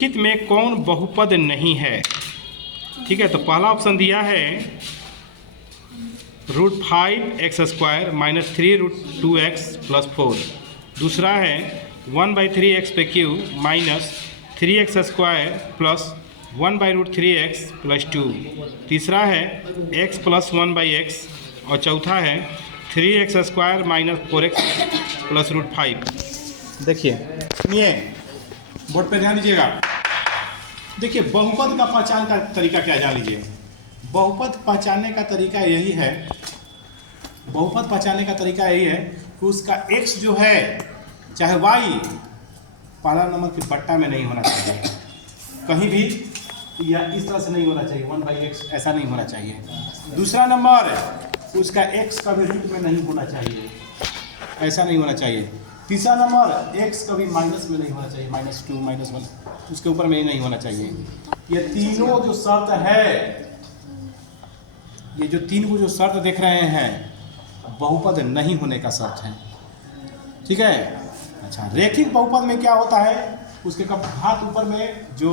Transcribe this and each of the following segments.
निम्नलिखित में कौन बहुपद नहीं है? ठीक है, तो पहला ऑप्शन दिया है √5x² - 3√2x+4। दूसरा है 1/3x³ - 3x² + 1/√3x+2। तीसरा है x + 1/x और चौथा है 3x² - 4x + √5। देखिए, सुनिए, बोर्ड पे ध्यान दीजिएगा। देखिए, बहुपद का पहचान का तरीका क्या जान लीजिए। बहुपद पहचानने का तरीका यही है, बहुपद पहचानने का तरीका यही है कि उसका x जो है चाहे y पहला नंबर की बट्टा में नहीं होना चाहिए, कहीं भी, या इस तरह से नहीं होना चाहिए 1/x, ऐसा नहीं होना चाहिए। दूसरा नंबर उसका x कभी रूट में नहीं होना चाहिए, ऐसा नहीं होना चाहिए। तीसरा नंबर x कभी माइनस में नहीं होना चाहिए, -2 -1 उसके ऊपर में ही नहीं होना चाहिए। ये तीनों जो शर्त है, ये जो तीन को जो शर्त देख रहे हैं, बहुपद नहीं होने का शर्त है। ठीक है। अच्छा, रेखिक बहुपद में क्या होता है, उसके घात ऊपर में जो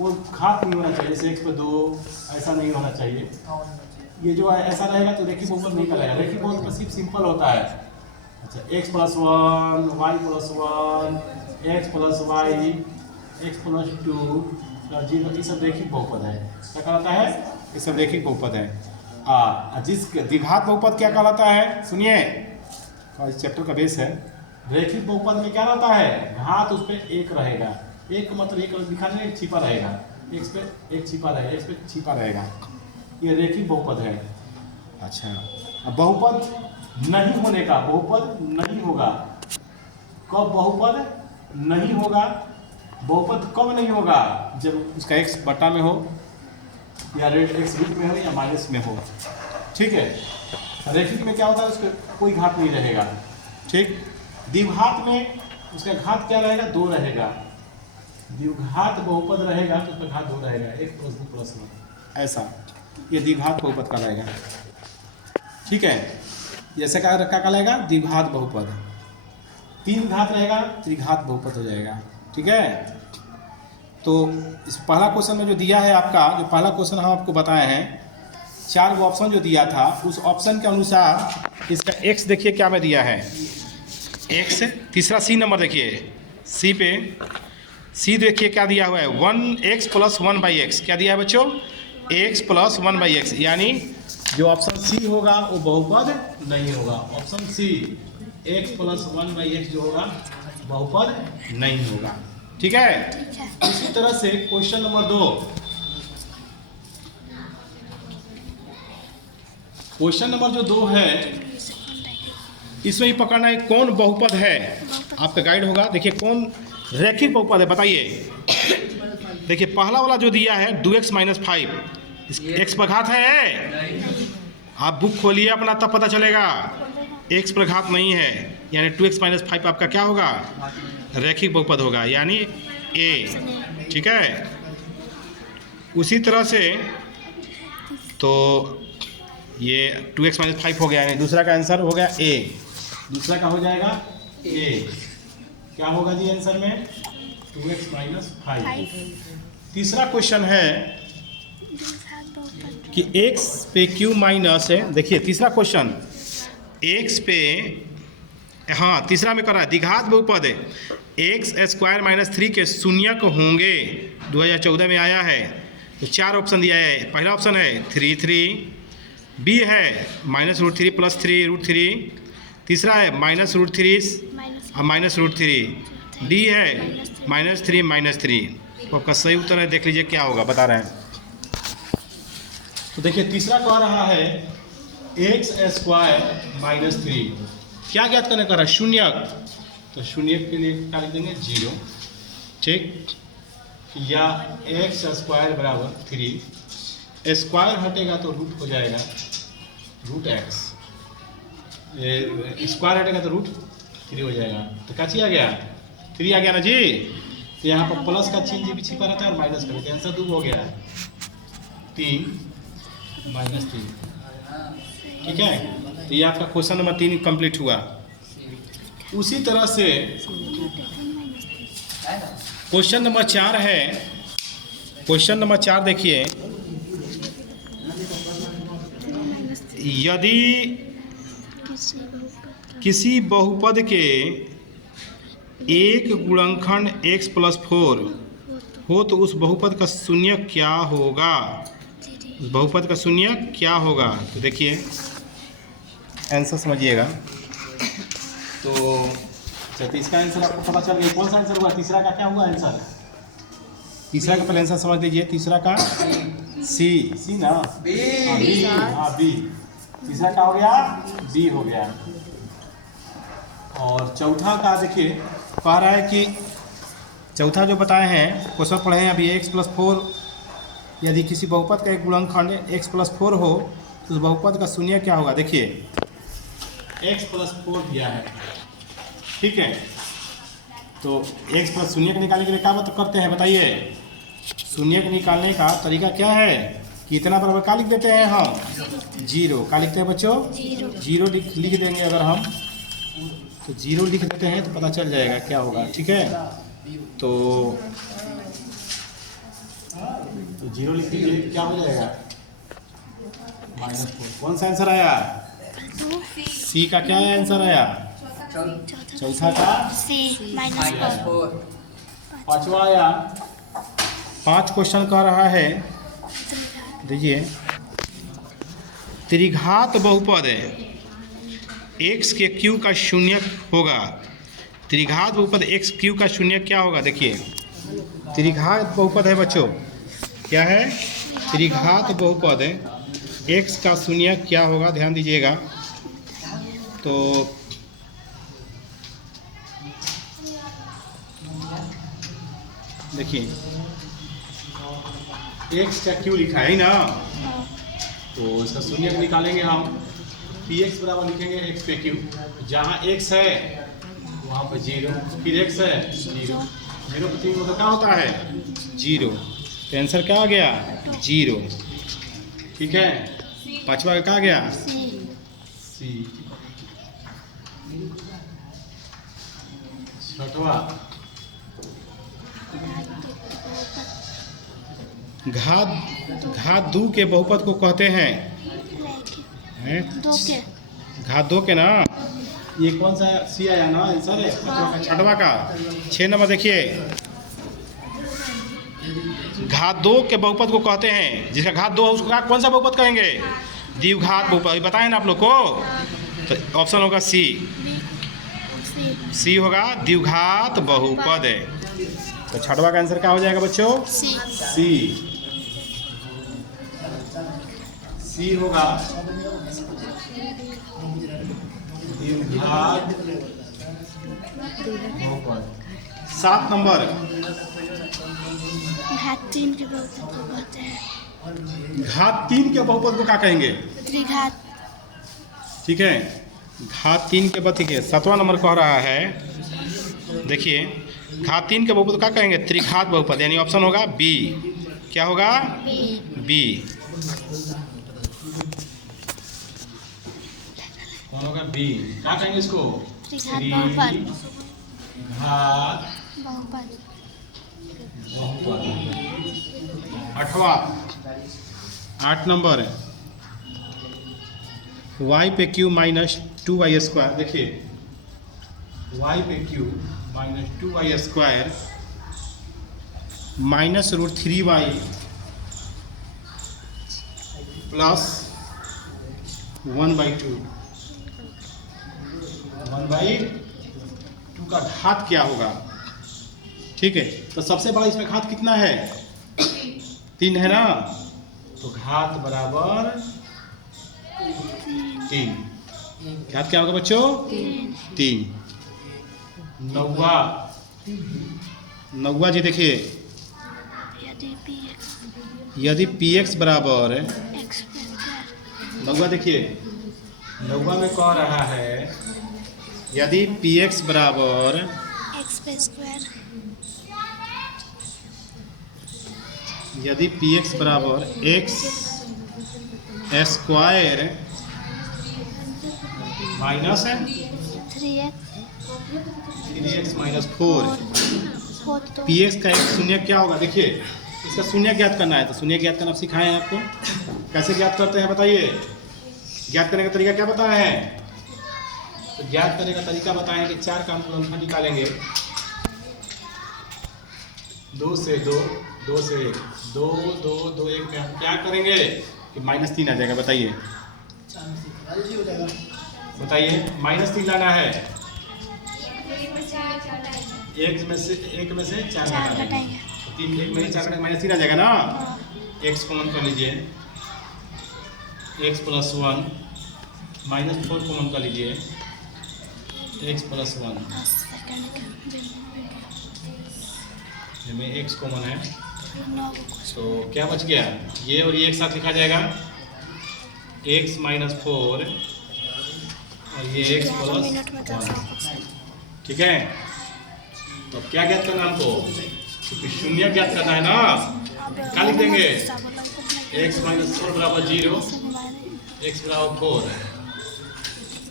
वो घात नहीं होना चाहिए, जैसे x पे 2 ऐसा नहीं होना चाहिए। ये जो ऐसा रहेगा तो रेखिक बहुपद नहीं कहलाएगा। रेखिक बहुपद सिर्फ सिंपल होता है। अच्छा, x + 1 y + 1 x + y x + 2 0, ये सब रेखिक बहुपद है। क्या कहलाता है? ये सब रेखिक बहुपद है। जिस द्विघात बहुपद क्या कहलाता है, सुनिए, इस चैप्टर का बेस है। रेखिक बहुपद में क्या रहता है, घात उस पर एक रहेगा। एक मतलब एक दिखाने में छिपा रहेगा, x पे एक छिपा रहेगा, x पे छिपा रहेगा। ये रेखिक बहुपद है। अच्छा, अब बहुपद नहीं होने का, बहुपद नहीं होगा कब, बहुपद नहीं होगा, बहुपद कब नहीं होगा, जब उसका x बटा में हो, या x रूट में हो, या माइनस में हो। ठीक है। रेखिक में क्या होता है, उसका कोई घात नहीं रहेगा। ठीक। द्विघात में उसका घात क्या रहेगा, 2 रहेगा। द्विघात बहुपद रहेगा तो उसका घात 2 रहेगा, 1 + 2 + 1, ऐसा। ये द्विघात बहुपद का रहेगा। ठीक है। जैसे क्या कहलाएगा, द्विघात बहुपद। 3 घात रहेगा, त्रिघात बहुपद हो जाएगा। ठीक है। तो इस पहला क्वेश्चन में जो दिया है आपका, जो पहला क्वेश्चन हम आपको बताए हैं, 4 वो ऑप्शन जो दिया था, उस ऑप्शन के अनुसार इसका x देखिए क्या में दिया है, x। तीसरा C नंबर देखिए, C पे C देखिए क्या दिया हुआ है, 1x + 1/x। क्या दिया है बच्चों, x + 1/x, यानी जो ऑप्शन C होगा वो बहुपद नहीं होगा। ऑप्शन C x + 1/x जो होगा बहुपद नहीं होगा। ठीक है। इसी तरह से क्वेश्चन नंबर 2, क्वेश्चन नंबर जो 2 है, इसमें ही पकड़ना है कौन बहुपद है, आपका गाइड होगा। देखिए कौन रेखिक बहुपद है, बताइए। देखिए पहला वाला जो दिया है 2x - 5, x पर घात है, आप बुक खोलिए अपना, तब पता चलेगा x पर घात नहीं है, यानी 2x - 5 आपका क्या होगा, रेखिक बहुपद होगा, यानी A। ठीक है। उसी तरह से तो ये 2x - 5 हो गया, यानी दूसरा का आंसर हो गया A। दूसरा का हो जाएगा A। क्या होगा जी आंसर में, 2x - 5। तीसरा क्वेश्चन है कि x पे q माइनस है। देखिए तीसरा क्वेश्चन, x पे, हाँ तीसरा में कर रहा है, द्विघात बहुपद है, x² - 3 के शून्यक होंगे, 2014 में आया है। तो 4 ऑप्शन दिया है। पहला ऑप्शन है 3 3, बी है -√3 + 3√3, तीसरा है -√3 और -√3, डी है -3 - 3। तो आपका सही उत्तर है, देख लीजिए क्या होगा, बता रहे हैं। तो देखिए तीसरा कह रहा है x² - 3, क्या ज्ञात करने का रहा है, शून्यक। तो शून्यक के लिए क्या लिख देंगे, 0। ठीक। या x² = 3, स्क्वायर हटेगा तो रूट हो जाएगा, √x, स्क्वायर हटेगा तो √3 हो जाएगा। तो क्या चीज आ गया, 3 आ गया ना जी। तो यहाँ पर प्लस का चिन्ह भी छिपा रहता है और माइनस का, आंसर 2 हो गया, 3 - 3। ठीक है। तो ये आपका क्वेश्चन नंबर 3 कंप्लीट हुआ। उसी तरह से क्वेश्चन नंबर 4 है। क्वेश्चन नंबर 4 देखिए, यदि किसी बहुपद के एक गुणनखंड x + 4 हो तो उस बहुपद का शून्य क्या होगा? उस बहुपद का शून्य क्या होगा? तो देखिए आंसर समझिएगा। तो इसका आंसर आपको पता चल गया। कौन सा आंसर हुआ? तीसरा का क्या हुआ आंसर? तीसरा का पहले आंसर समझ लीजिए। तीसरा का सी ना, बी। हाँ बी। तीसरा क्या हो गया? बी हो गया। और चौथा का देखिए कह रहा है कि चौथा जो बताए हैं क्वेश्चन पढ़े हैं अभी, x + 4 यदि किसी बहुपद का एक गुणनखंड x + 4 हो तो उस बहुपद का शून्य क्या होगा? देखिए x + 4 दिया है, ठीक है। तो x + शून्य के निकालने के लिए क्या करते हैं बताइए? शून्य के निकालने का तरीका क्या है? कितना बराबर क्या लिख देते हैं हम? 0। क्या लिखते हैं बच्चों? 0 लिख देंगे। अगर हम तो 0 लिख देते हैं तो पता चल जाएगा क्या होगा, ठीक है। तो 0 लिख दीजिए, क्या हो जाएगा? -4। कौन सा आंसर आया? सी का क्या आंसर आया? चौथा का -4। पांचवा आया। 5 क्वेश्चन कह रहा है, देखिए त्रिघात बहुपद x के क्यू का शून्य होगा। त्रिघात बहुपद x क्यू का शून्य क्या होगा? देखिए त्रिघात बहुपद है बच्चों, क्या है? त्रिघात बहुपद x का शून्य क्या होगा? ध्यान दीजिएगा। तो देखिए x का क्यू लिखा है ना, तो इसका शून्य निकालेंगे हम। px बराबर लिखेंगे x पे q। जहाँ x है वहाँ पर 0, फिर x है 0। 0 पर 3 मतलब क्या होता है? 0। तो आंसर क्या आ गया? 0, ठीक है। पांचवा का क्या आ गया? सी। छठवा घात 2 के बहुपद को कहते हैं? घात 2 के ना, ये कौन सा सी आया ना आंसर है? छठवा का 6 नंबर देखिए, घात 2 के बहुपद को कहते हैं। जिसका घात 2 है उसको कौन सा बहुपद कहेंगे? द्विघात बहुपद। बताएं ना आप लोग को। तो ऑप्शन होगा सी होगा द्विघात बहुपद है। तो छठवा का आंसर क्या हो जाएगा बच्चों? सी होगा द्विघात बहुपद। 7 नंबर घात 3 के बहुपद को कहते हैं। घात 3 के बहुपद को क्या कहेंगे? त्रिघात, ठीक है। घात 3 के बहुपद के 7वां नंबर कह रहा है, देखिए घात 3 के बहुपद को क्या कहेंगे? त्रिघात बहुपद। यानी ऑप्शन होगा बी। क्या होगा? बी। कौन होगा? बी। क्या कहेंगे इसको? त्रिघात बहुपद। घात बहुपद। 8वां 8 नंबर y पे q - 2y²। देखिए y पे q - 2y² -√3y प्लस 1/2। 1/2 का घात क्या होगा? ठीक है। तो सबसे बड़ा इसमें घात कितना है? 3 है ना, तो घात बराबर 3। घात क्या होगा बच्चों? 3। 9वां जी देखिए, यदि px बराबर 9वां देखिए, 9वां में कह रहा है यदि px बराबर यदि px बराबर x² माइनस 3x - 4 हो तो पी एक्स का एक शून्य क्या होगा? देखिए इसका शून्य ज्ञात करना है, तो शून्य ज्ञात करना सिखाए हैं आपको। कैसे ज्ञात करते हैं बताइए? ज्ञात करने का तरीका क्या बताए हैं? तो ज्ञात करने का तरीका बताएं कि 4 का हम गुणनफल निकालेंगे। 2 से 2, 2 से 1, 2 2 2 1 में हम क्या करेंगे कि -3 आ जाएगा। बताइए बताइए, -3 लाना है। एक में से 4 घटाएंगे, 3 1 में 4 -3 आ जाएगा ना। x कॉमन कर लीजिए, x + 1 -4 कॉमन कर लीजिए, x + 1 में x कॉमन है, तो क्या बच गया? ये और ये एक साथ लिखा जाएगा, x - 4 और ये x + 1। ठीक है, तो क्या ज्ञात करना हमको? क्योंकि शून्य ज्ञात करना है ना। क्या लिख देंगे? x - 4 = 0, x = 4,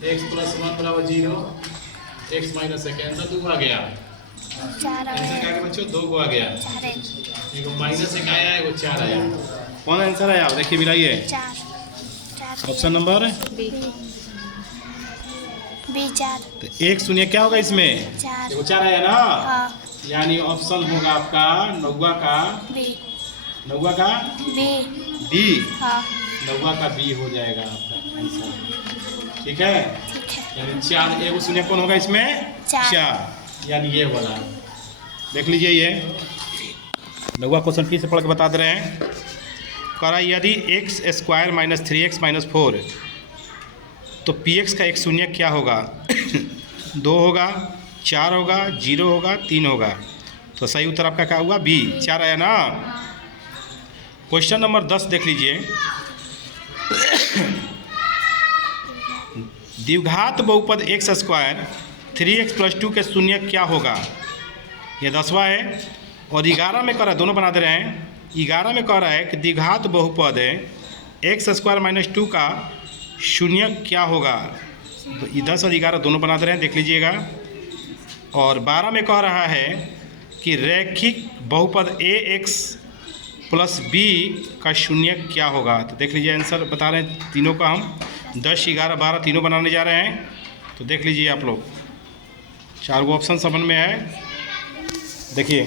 x + 1 = 0, x - 1 answer 2 आ गया। आंसर क्या है बच्चों? 2 को आ गया। एक -1 आया है, वो 4 आया। कौन आंसर आया? देखिए मिलाइए। Option number B 4। तो एक शून्य क्या होगा इसमें? 4। देखो 4 आया ना। हाँ। यानी ऑप्शन होगा आपका 9 का बी। 9 का बी। डी। हाँ। 9 का बी हो जाएगा आपका आंसर। ठीक है, ठीक है। यानी 4 एक शून्य कौन होगा इसमें? 4। यानी ये वाला देख लीजिए। ये 9वां क्वेश्चन फिर से पढ़ के बता दे रहे हैं। कह रहा है यदि x² - 3x - 4 तो px का एक शून्य क्या होगा? 2 होगा, 4 होगा, 0 होगा, 3 होगा। तो सही उत्तर आपका क्या हुआ? बी 4 आया ना। क्वेश्चन नंबर 10 देख लीजिए। द्विघात बहुपद x² 3x + 2 के शून्य क्या होगा? ये 10वां है और 11 में कह रहा है, दोनों बना दे रहे हैं। 11 में कह रहा है कि द्विघात बहुपद x² - 2 का शून्य क्या होगा? तो 10 और 11 दोनों बना दे रहे हैं, देख लीजिएगा। और 12 में कह रहा है कि रैखिक बहुपद ax + b का शून्य क्या होगा? तो देख लीजिए आंसर बता रहे हैं तीनों का हम 10 11 12 तीनों बनाने जा रहे हैं। तो देख लीजिए आप लोग, 4 गो ऑप्शन समझ में है। देखिए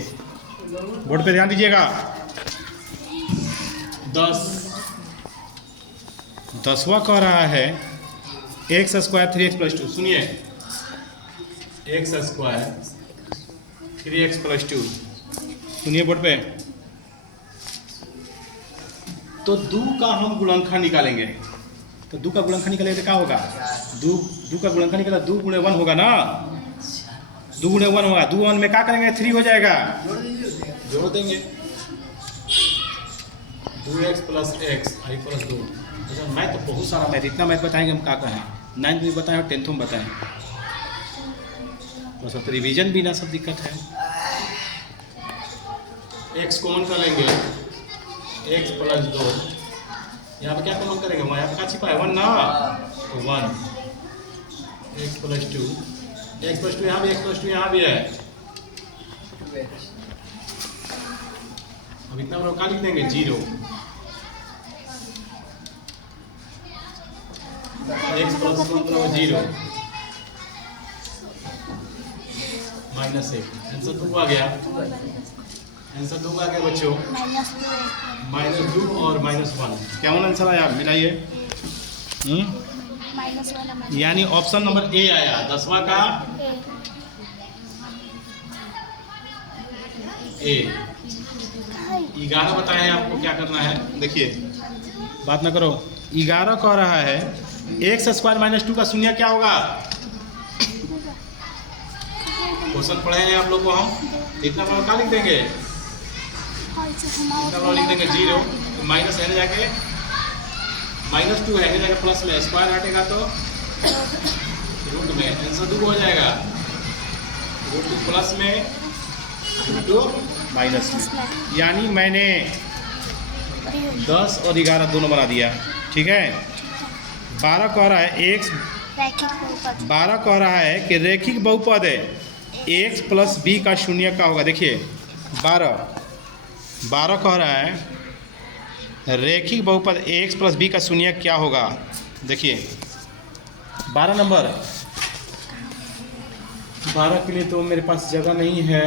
बोर्ड पे ध्यान दीजिएगा। 10वां कह रहा है x² 3x + 2। सुनिए, x² 3x + 2 सुनिए बोर्ड पे। तो 2 का हम गुणनखंड निकालेंगे। तो 2 का गुणनखंड निकालेंगे तो क्या होगा? 2 का गुणनखंड निकाला 2 × 1 होगा ना। 2 × 1 होगा। 2 1 में क्या करेंगे? 3 हो जाएगा, जोड़ देंगे। 2x + x i + 2। अच्छा, मैथ तो बहुत सारा मैथ, इतना मैथ बताएंगे हम क्या कहें। 9th में बताएं और 10th में बताएं, तो सब रिवीजन भी ना, सब दिक्कत है। x कॉमन कर लेंगे, x + 2। यहाँ पे क्या कॉमन करेंगे? यहाँ पे क्या छिपा है? 1 ना, तो 1 x + 2, x + 2 यहाँ भी, x + 2 यहाँ भी है। अब इतना बड़ा क्या लिख देंगे? 0। x + 1 = 0 -1। आंसर 2 आ गया। आंसर 2 आ गया बच्चों, -2 और -1। क्या आंसर आया? मिलाइए। यानी ऑप्शन नंबर ए आया 10वां का ए। 11 बताए हैं आपको क्या करना है। देखिए बात ना करो। 11 कह रहा है x² - 2 का शून्य क्या होगा? क्वेश्चन पढ़े हैं आप लोग को हम। इतना बड़ा क्या लिख देंगे? इतना बड़ा लिख देंगे 0। तो माइनस है जाके -2 है जाके प्लस में, स्क्वायर हटेगा तो रूट में। आंसर 2 हो जाएगा। √2 प्लस में, √2 माइनस में। यानी मैंने 10 और 11 दोनों बना दिया। ठीक है। 12 कह रहा है 12 कह रहा है कि रैखिक बहुपद है एक्स प्लस बी का शून्य क्या होगा? देखिए 12 कह रहा है रैखिक बहुपद एक्स प्लस बी का शून्य क्या होगा? देखिए 12 नंबर, 12 के लिए तो मेरे पास जगह नहीं है,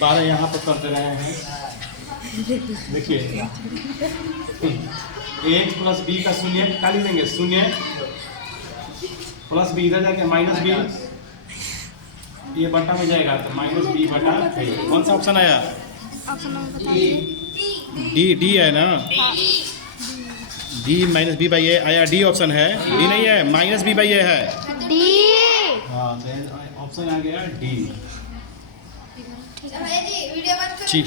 12 यहाँ पर कर दे रहे हैं। देखिए एक्स प्लस बी का शून्य क्या लिखेंगे? शून्य प्लस बी इधर जाके माइनस बी, ये बटा में जाएगा तो माइनस बी बटा ए। कौन सा ऑप्शन आया? ऑप्शन नंबर बता दीजिए। डी है ना? डी माइनस बी बाई ए आया, डी ऑप्शन है। डी नहीं है, माइनस बी बाई ए है। डी। हाँ ऑप्शन आ गया डी। ठीक।